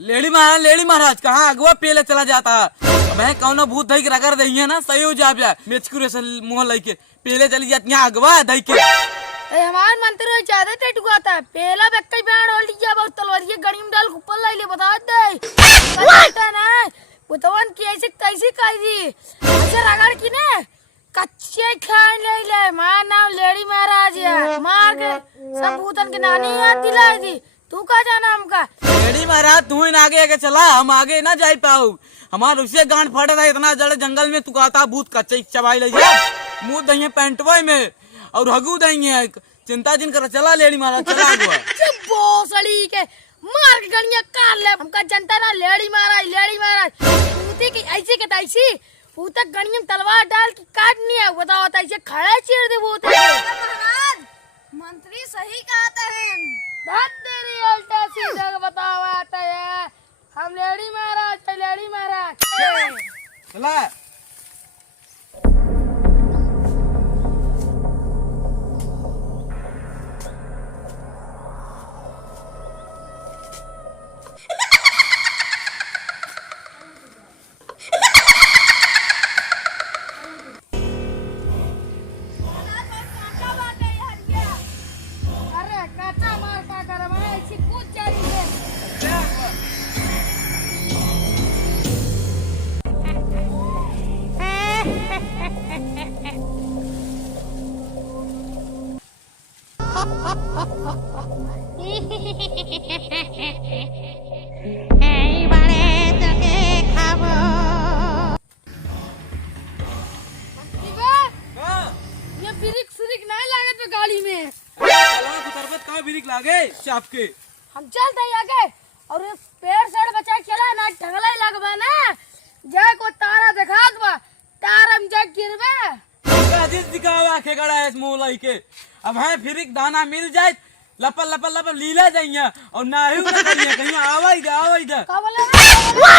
Lady महाराज कहाँ अगवा पेले चला जाता मैं कौनो भूत दही के रगड़ दही है ना सही हो जा मेचकुरे से मुँह लेके पेले चली जाती यहाँ अगवा दही के हमारे मंत्र में ज्यादा टेटुआ था पहला व्यक्ति बैंड होल दिया बहुत तलवारिये गड़ी में डाल ऊपर लाई ले बता दे पता ना बुतवन कैसे कैसे काई दी अच्छा रगड़ की ने कच्चे खान ले मां नाम लेडी महाराज है मार के सब भूतन के नानी याद दिलाई दी तू का जाना हमका लेडी महाराज तू ही आगे आगे चला हम आगे ना जा पाऊ हमारे उसे गांड फटा था इतना जड़े जंगल में तू कहता भूत कच्चे चबाई ले मुँह दही पेंटवा में और हगू देंगे चिंता जिन कर चला लेडी महाराज चला गया बोसड़ी के मार के गणिया काट ले हमका जनता ना लेडी महाराज पूती की ऐसी के तैसी पूतक गणिया में तलवार डाल के काटनी है बताओ तैसे खड़ा चीर दे वो महाराज मंत्री सही कहते हैं धत तेरी उल्टा सीधा बताओ आता है हम लेडी महाराज चला गाड़ी में बिरिक लागे चाप के हम चलते आगे और पेड़ से बचा चला ना ढंगला ही लगवा ना जाए को तारा दिखा दवा तारा में जाए गिरवे जिस दिखावा के गड़ा है मुंह लाई के अब है फिरिक दाना मिल जाए लपल लीला जाइए और ना ही कहीं आवा इधर का बोले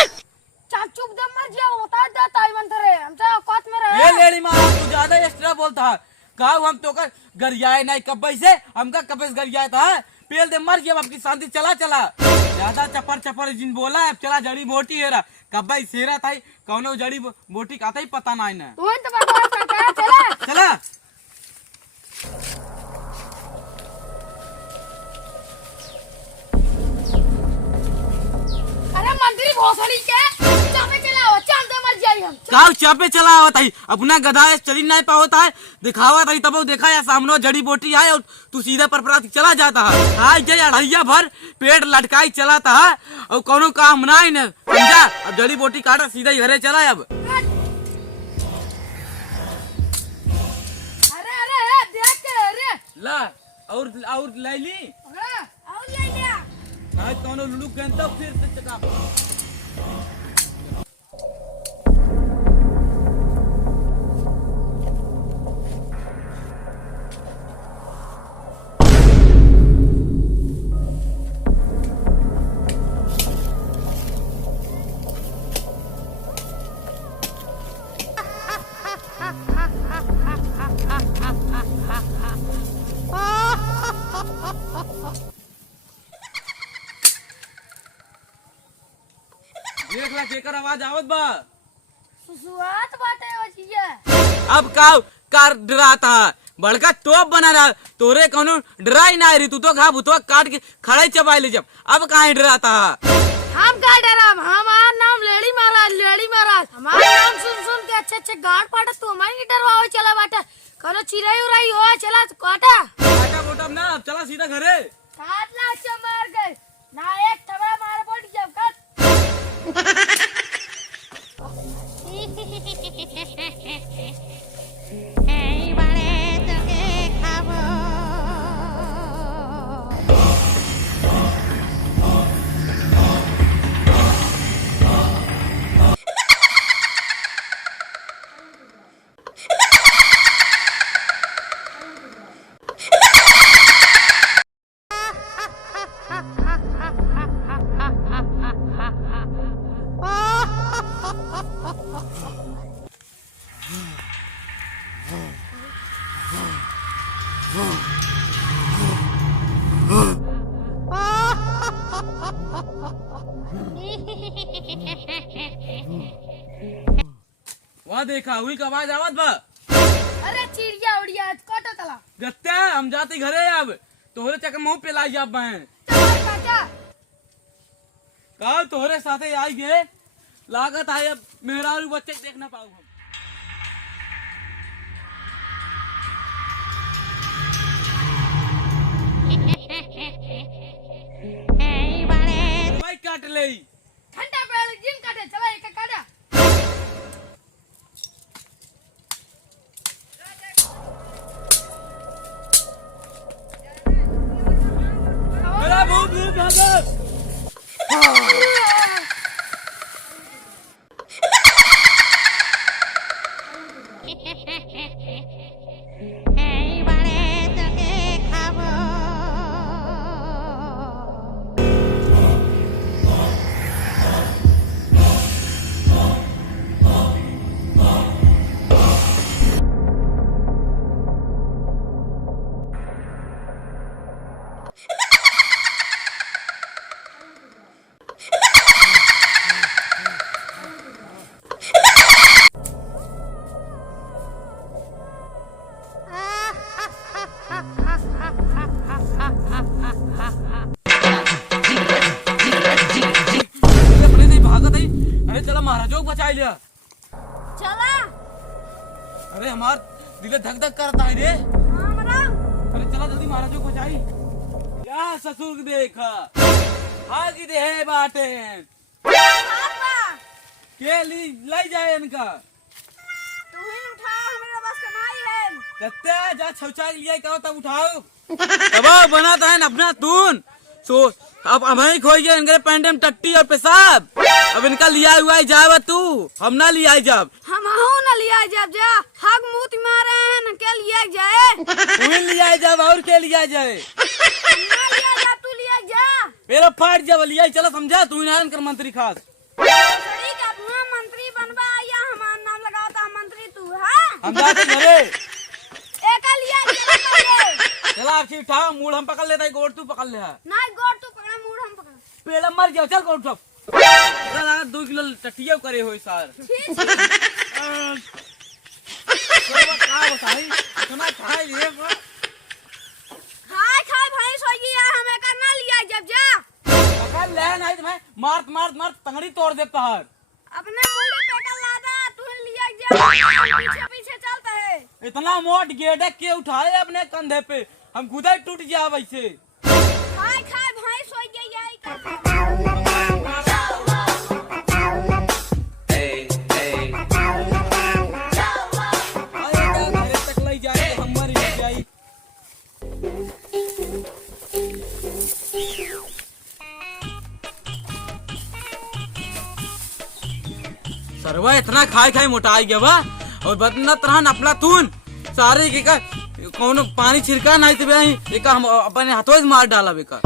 चाचू दम मर जाओ बता देता है मंतरे हमसे औकात में रहे ये लेडी मां तू ज्यादा एक्स्ट्रा बोलता है कहा हम तो कर गरियाए नहीं कब्बई से हमका कब्बे से गरियाए था पेल दे मर गया आपकी शांति चला ज्यादा चपर जिन बोला है चला जड़ी बोटी है कब्बई सेरा था कौनो जड़ी बोटी का ही पता ना है तू तो बकवास करता है चला अरे मंत्री भोसड़ी के चापे चलाओ चल दे मर जाई हम का चापे चला आवत है अपना गधा है चली नहीं पावता है दिखावा था तब देखा या सामने जड़ी बोटी है और तू सीधा पर प्रात चला जाता है हां जे अढ़ैया भर पेड़ लटकाई चलाता है और कोनो काम ना है समझा अब जड़ी बोटी काटा सीधा ही घरे चला अब अरे देख के अरे ला और ले ली और ले लिया आज कोनो लुलु गंता फिर से चका देख ला केकर आवाज आवत बा सुसुआत बाटे हो चीजे अब कार डराता है बड़का टोप बना रहा तोरे कौनो डराई ना रही तू तो खा भूतवा काट के खड़ाई चबाई ले जब अब कहाँ डराता है हम का डराम हमारा नाम लेडी महाराज हमारा नाम सुन के अच्छे गांड पाटा तू हमारी डरवाओ चला बाटा करो चिराई उराई हो चला काटा मोटा ना चला सीधा घरे काट ला चमर गए ना एक तबा मारे बोल जब काट वहाँ देखा हुई का आवाज आवत बा। अरे चिड़िया उड़िया है, काटो तला। गत्या हम जाते घरे अब तोहरे चक्कर मुंह पे लाई जा बहन। चल चाचा। कहा तोहरे साथे आई गे लागत है अब मेरा बच्चे देख ना पाऊ हम। भाई काट ले ठंडा पड़े जिन काटे चला एक काटा। मेरा मुंह भी भागो। महाराजों को बचा लिया। चला। अरे हमार दिल धक धक करता है रे। अरे चला जल्दी महाराजों को बचाई। क्या ससुर देखा आगे दे है बाटे के लाई जाए इनका। जा शौचालय लिया करो तब उठाओ। अब बनाता है अपना तून सो अब हमें खो गया इनके पैंट में टट्टी और पेशाब। अब इनका लिया हुआ है जाए तू हम ना लिया जब हम ना लिया जब जा हक मुंह मारे हैं न के लिया जाए। तू लिया जब और के लिया जाए ना लिया जा तू लिया जा मेरा फाट जब लिया चला समझा तू नारायण कर मंत्री खास अपना मंत्री बनवा या हमारा नाम लगाता मंत्री तू है। हम जाते घरे एक लिया चला आप उठा मूड हम पकड़ लेता है गोड़ तू पकड़ ले नहीं गोड़ तू पकड़ा मूड हम पकड़ पेड़ मर गया चल गोड़ सब 2 किलो टटिया करे हो सार खाए भैंस हो गई हमें करना लिया जब जा पकड़ ले नहीं तो मैं मार मार मार तंगड़ी तोड़ दे पहाड़। अपने मुंडे पे का लादा तू लिया जा पीछे पीछे चलता है। इतना मोट गेडे के उठाए अपने कंधे पे हम खुद ही टूट जा वैसे। खाए खाए भैंस हो गई यही करता सरवा इतना खाए खाए मोटाई गया वा और बदना तरह अपना तून सारे के का कौन पानी छिड़का नहीं तो एक हम अपने हाथों से मार डाला बेका।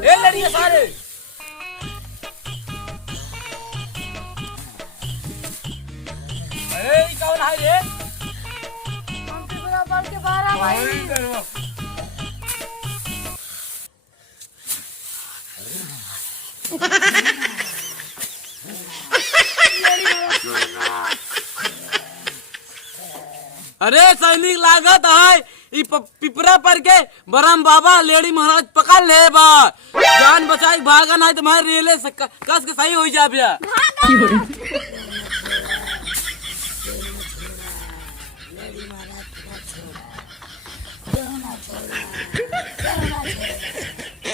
ए लड़िए सारे कौन है ये मंत्री बराबर के 12 भाई अरे सैनिक लागत है पिपरा पर के बरम बाबा लेडी महाराज पकड़ ले बा जान बचाई भागा नहीं तो मैं रेले कस के सही हो जा।